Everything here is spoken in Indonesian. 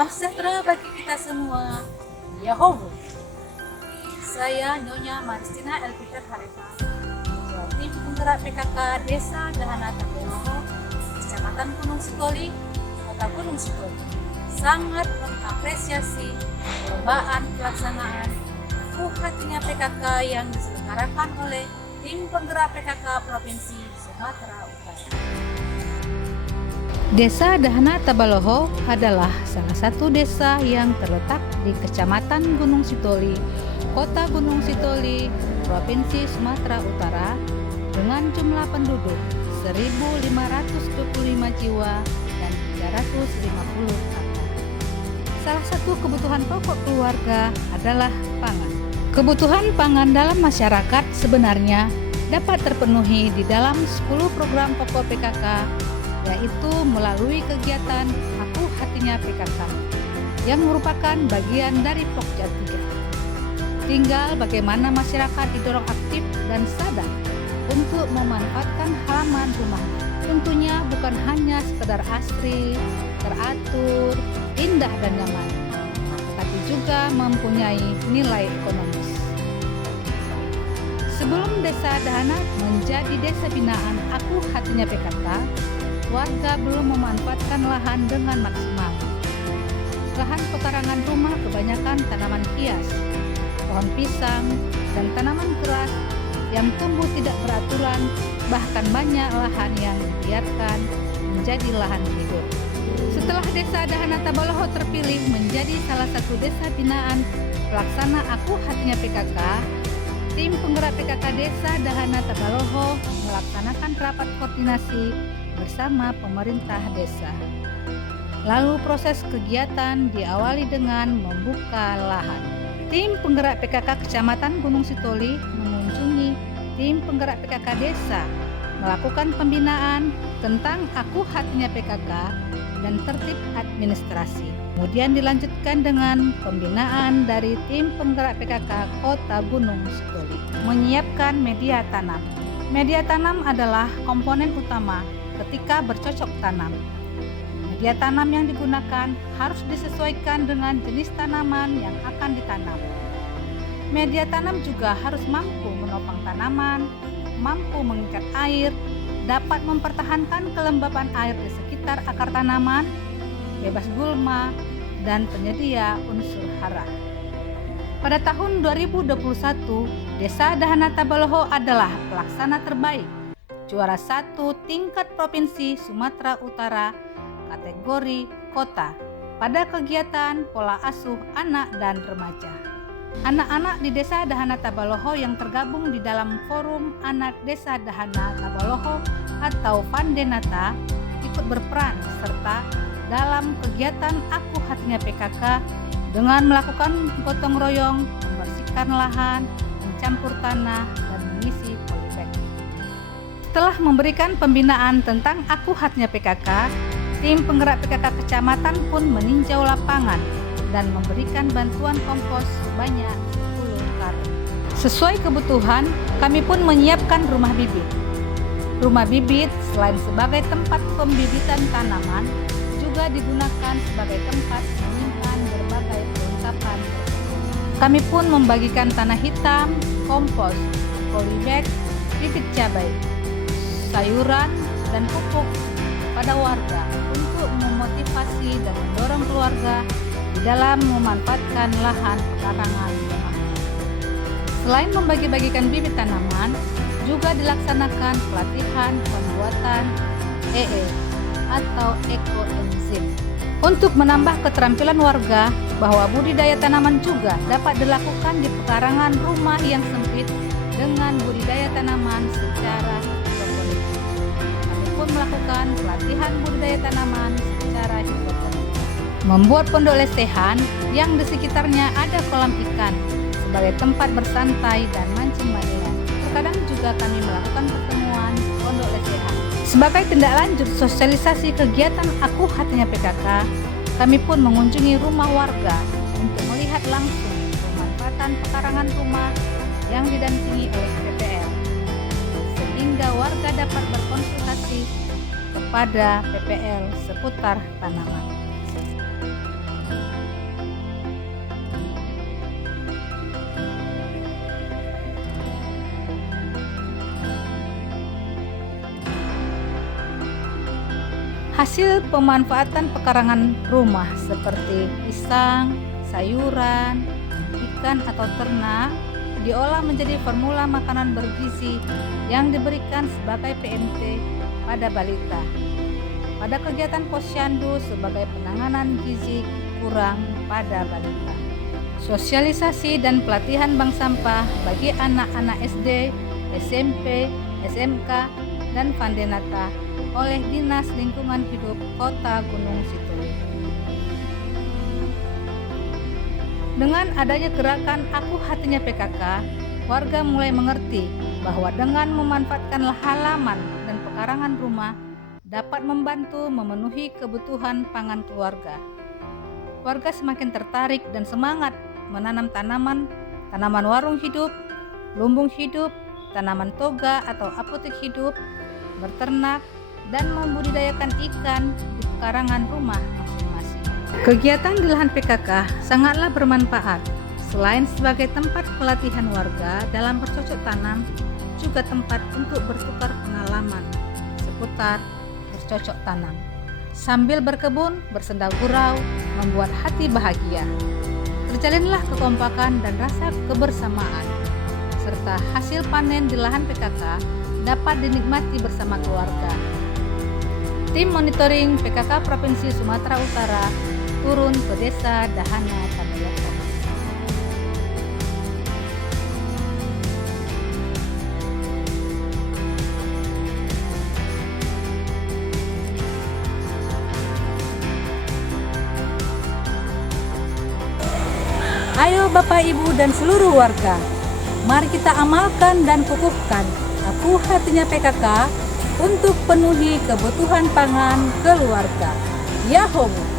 Salam sejahtera bagi kita semua. Yahowo. Saya Nyonya Maristina Elvita Harefa, Ketua Tim Penggerak PKK Desa Dahana Taboloho, Kecamatan Gunung Sitoli, Kota Gunung Sitoli, sangat mengapresiasi perlombaan pelaksanaan Aku Hatinya PKK yang diselenggarakan oleh Tim Penggerak PKK Provinsi Sumatera Utara. Desa Dahana Tabaloho adalah salah satu desa yang terletak di Kecamatan Gunung Sitoli, Kota Gunung Sitoli, Provinsi Sumatera Utara dengan jumlah penduduk 1.525 jiwa dan 350 kakak. Salah satu kebutuhan pokok keluarga adalah pangan. Kebutuhan pangan dalam masyarakat sebenarnya dapat terpenuhi di dalam 10 program pokok PKK, yaitu melalui kegiatan Aku Hatinya PKK yang merupakan bagian dari Pokja 3. Tinggal bagaimana masyarakat didorong aktif dan sadar untuk memanfaatkan halaman rumahnya. Tentunya bukan hanya sekedar asri, teratur, indah dan nyaman, tapi juga mempunyai nilai ekonomis. Sebelum Desa Dahana menjadi desa binaan Aku Hatinya PKK, warga belum memanfaatkan lahan dengan maksimal. Lahan pekarangan rumah kebanyakan tanaman hias, pohon pisang, dan tanaman keras yang tumbuh tidak beraturan, bahkan banyak lahan yang dibiarkan menjadi lahan tidur. Setelah Desa Dahana Tabaloho terpilih menjadi salah satu desa binaan pelaksana Aku Hatinya PKK, Tim Penggerak PKK Desa Dahana Tabaloho melaksanakan rapat koordinasi bersama pemerintah desa. Lalu proses kegiatan diawali dengan membuka lahan. Tim Penggerak PKK Kecamatan Gunung Sitoli mengunjungi Tim Penggerak PKK Desa, melakukan pembinaan tentang Aku Hatinya PKK dan tertib administrasi. Kemudian dilanjutkan dengan pembinaan dari Tim Penggerak PKK Kota Gunung Sitoli, menyiapkan media tanam. Media tanam adalah komponen utama ketika bercocok tanam. Media tanam yang digunakan harus disesuaikan dengan jenis tanaman yang akan ditanam. Media tanam juga harus mampu menopang tanaman, mampu mengikat air, dapat mempertahankan kelembapan air di sekitar akar tanaman, bebas gulma, dan penyedia unsur hara. Pada tahun 2021, Desa Dahana Tabaloho adalah pelaksana terbaik juara 1 tingkat Provinsi Sumatera Utara kategori kota pada kegiatan pola asuh anak dan remaja. Anak-anak di Desa Dahana Tabaloho yang tergabung di dalam Forum Anak Desa Dahana Tabaloho atau Fandenata ikut berperan serta dalam kegiatan Aku Hatinya PKK dengan melakukan gotong royong, membersihkan lahan, mencampur tanah, dan mengisi polybag. Setelah memberikan pembinaan tentang Aku Hatinya PKK, Tim Penggerak PKK Kecamatan pun meninjau lapangan dan memberikan bantuan kompos sebanyak 10 karung. Sesuai kebutuhan, kami pun menyiapkan rumah bibit. Rumah bibit selain sebagai tempat pembibitan tanaman, juga digunakan sebagai tempat menyimpan berbagai perlengkapan. Kami pun membagikan tanah hitam, kompos, polybag, bibit cabai, sayuran, dan pupuk pada warga untuk memotivasi dan mendorong keluarga di dalam memanfaatkan lahan pekarangan rumah. Selain membagi-bagikan bibit tanaman, juga dilaksanakan pelatihan pembuatan EE atau ekoenzim untuk menambah keterampilan warga bahwa budidaya tanaman juga dapat dilakukan di pekarangan rumah yang sempit dengan budidaya tanaman secara hidroponik. Kami pun melakukan pelatihan budidaya tanaman secara hidroponik. Membuat pondok lesehan yang di sekitarnya ada kolam ikan sebagai tempat bersantai dan mancing mania. Terkadang juga kami melakukan pertemuan pondok lesehan. Sebagai tindak lanjut sosialisasi kegiatan Aku Hatinya PKK, kami pun mengunjungi rumah warga untuk melihat langsung pemanfaatan pekarangan rumah yang didampingi oleh PPL, sehingga warga dapat berkonsultasi kepada PPL seputar tanaman. Hasil pemanfaatan pekarangan rumah seperti pisang, sayuran, ikan atau ternak diolah menjadi formula makanan bergizi yang diberikan sebagai PMT pada balita. Pada kegiatan posyandu sebagai penanganan gizi kurang pada balita. Sosialisasi dan pelatihan bank sampah bagi anak-anak SD, SMP, SMK, dan Vandenata oleh Dinas Lingkungan Hidup Kota Gunung Situli. Dengan adanya gerakan Aku Hatinya PKK, warga mulai mengerti bahwa dengan memanfaatkan halaman dan pekarangan rumah dapat membantu memenuhi kebutuhan pangan keluarga. Warga semakin tertarik dan semangat menanam tanaman warung hidup, lumbung hidup, tanaman toga atau apotek hidup, berternak, dan membudidayakan ikan di pekarangan rumah masing-masing. Kegiatan di lahan PKK sangatlah bermanfaat. Selain sebagai tempat pelatihan warga dalam bercocok tanam, juga tempat untuk bertukar pengalaman seputar bercocok tanam. Sambil berkebun, bersenda gurau, membuat hati bahagia. Terjalinlah kekompakan dan rasa kebersamaan, serta hasil panen di lahan PKK dapat dinikmati bersama keluarga. Tim monitoring PKK Provinsi Sumatera Utara turun ke Desa Dahana Tandayako. Ayo Bapak Ibu dan seluruh warga, mari kita amalkan dan kukuhkan Aku Hatinya PKK untuk penuhi kebutuhan pangan keluarga. Yahoo!